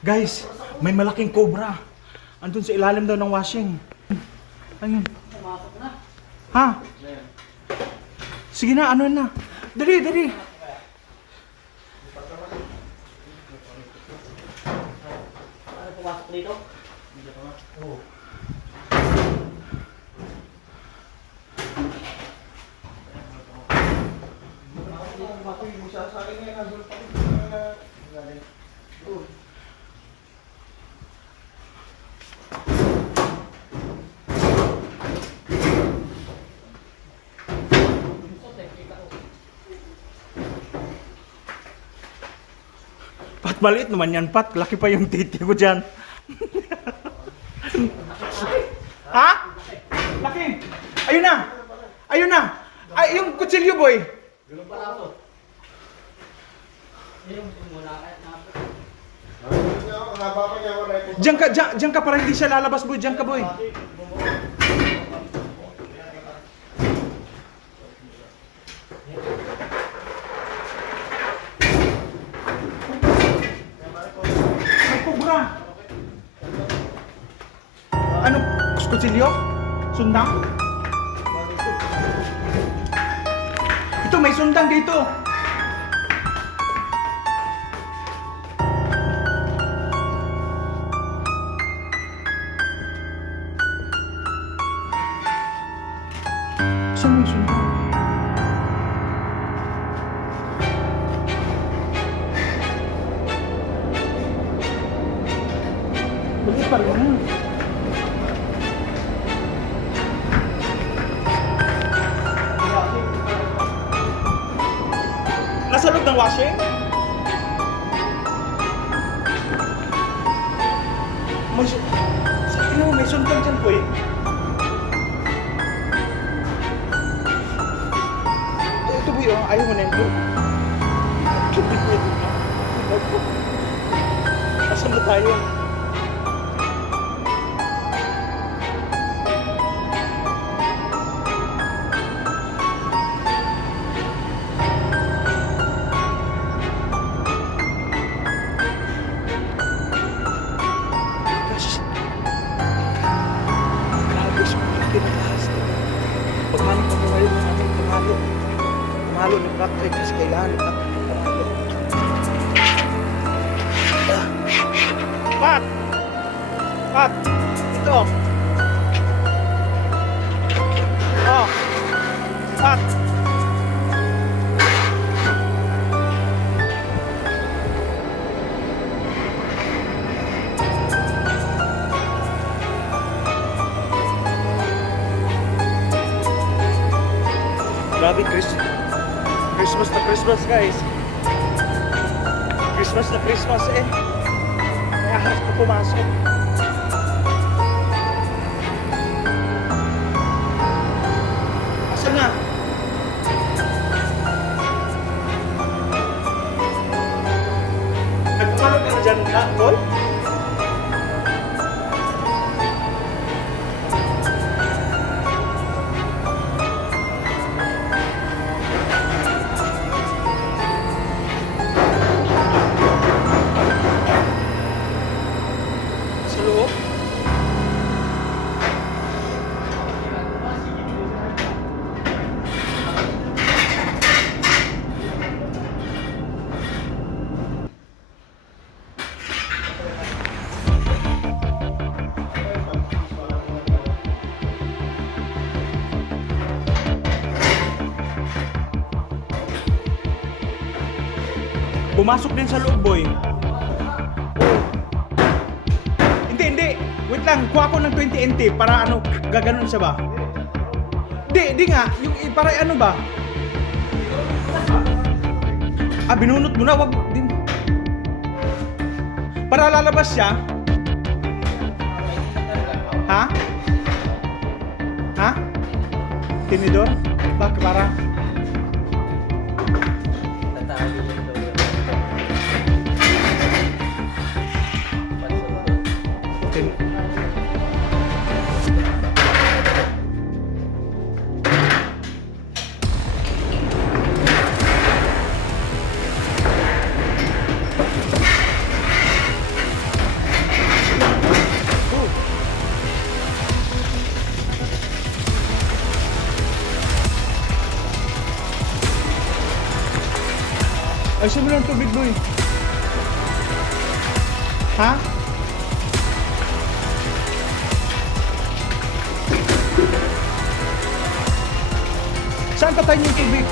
Guys, may malaking cobra. Andun sa ilalim daw ng washing. Ayun. Ha? Sige na, ano na. Dali, dali. Ano pumasok dito? Pat, maliit naman yan, Pat. Laki pa yung titi ko dyan. ha? Laki. Ayun na. Ayun na. Ay, yung kutsilyo, boy. Simula kahit na Diyan ka, diyan, diyan ka para hindi siya lalabas, boy. Diyan ka, boy. May kubra. Ano? Kutsilyo? Sundang? Ito, may sundang dito. Washing? May. Sabi mo, may sundang dyan po eh. Ito, ito po yun, ayaw mo na yun. Tubig mo yun. Asan na tayo? Ni Patrick kasi kailangan. Ah. Pat! Pat! Ito! Oh! Pat! Grabe, Chris. Christmas na Christmas, guys. Christmas na Christmas, eh. May ahas pa pumasok. Asan na? Pumasok din sa loob, boy. Hindi, hindi. Wait lang, kuha ko ng 20 NT para ano, gaganon siya ba? Hindi, hindi nga. Yung eh, para ano ba? Ah, binunot mo na, wag din. Para lalabas siya. Ha? Ha? Tinidor? Bakit para? Tatago Ayusin mo lang tubig, boy. Ha? Saan patayin yung tubig?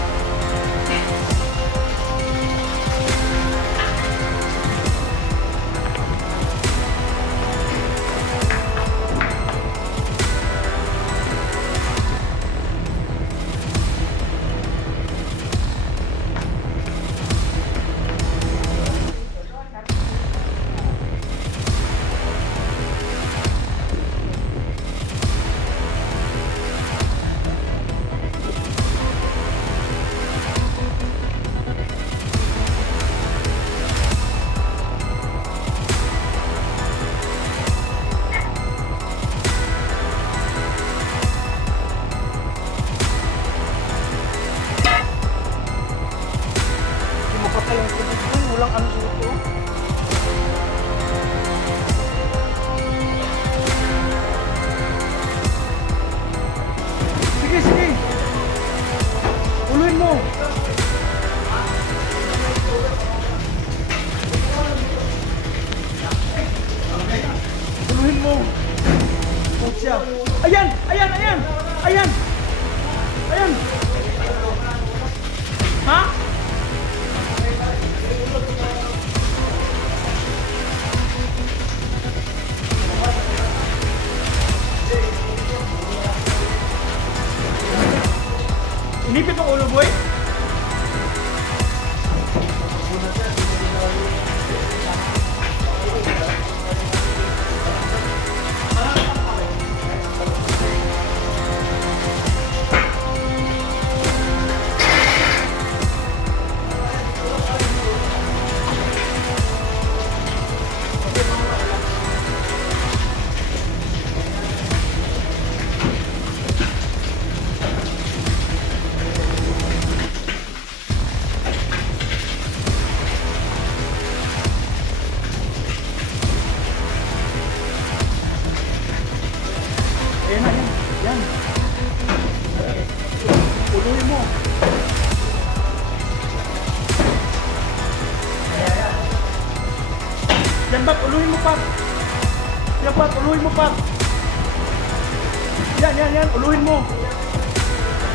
Yan, yan, yan. Uluhin mo.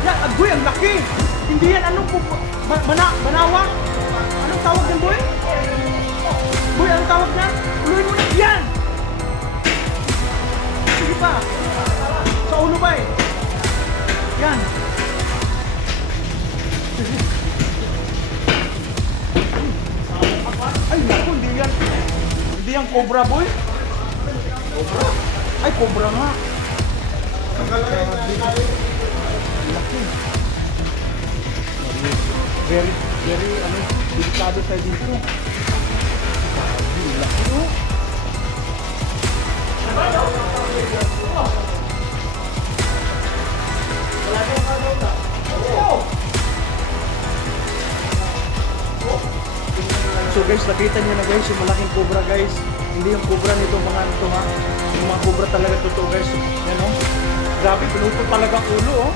Yan, agoy, ang laki. Hindi yan, anong po, ba, bana, banawa? Anong tawag yan, boy? Boy, anong tawag niyan? Uluhin mo na. Yan! Sige pa. Sa ulo ba eh? Yan. Ay, naku, hindi yan. Hindi yan cobra, boy. Cobra? Ay, cobra nga. Very, very, ano, delikado tayo dito. Grabe, laki, oh. So guys, nakita niyo na guys, yung malaking cobra guys. Hindi yung cobra nito mga ito ha. Yung mga cobra talaga totoo guys. Yan oh. Grabe, pinuto talaga ulo oh.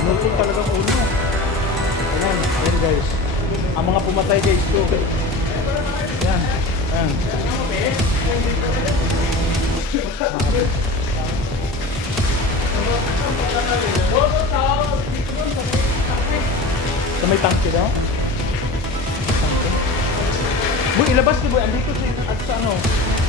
Pinuto talaga ulo. Ayan, ayan guys. Ang mga pumatay guys to. Yan, ayan. Sa may tangke daw? Boy, ilabas ni Boy. Andito si at sa ano.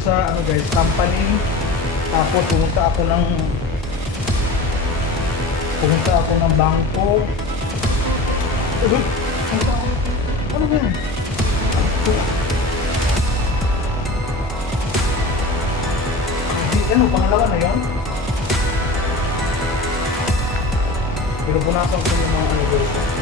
sa ano guys, company. Tapos pumunta ako ng pumunta ako ng bangko. Ano ba yan? Ano, pangalawa na yun? Pero punasan ko yung mga ano guys.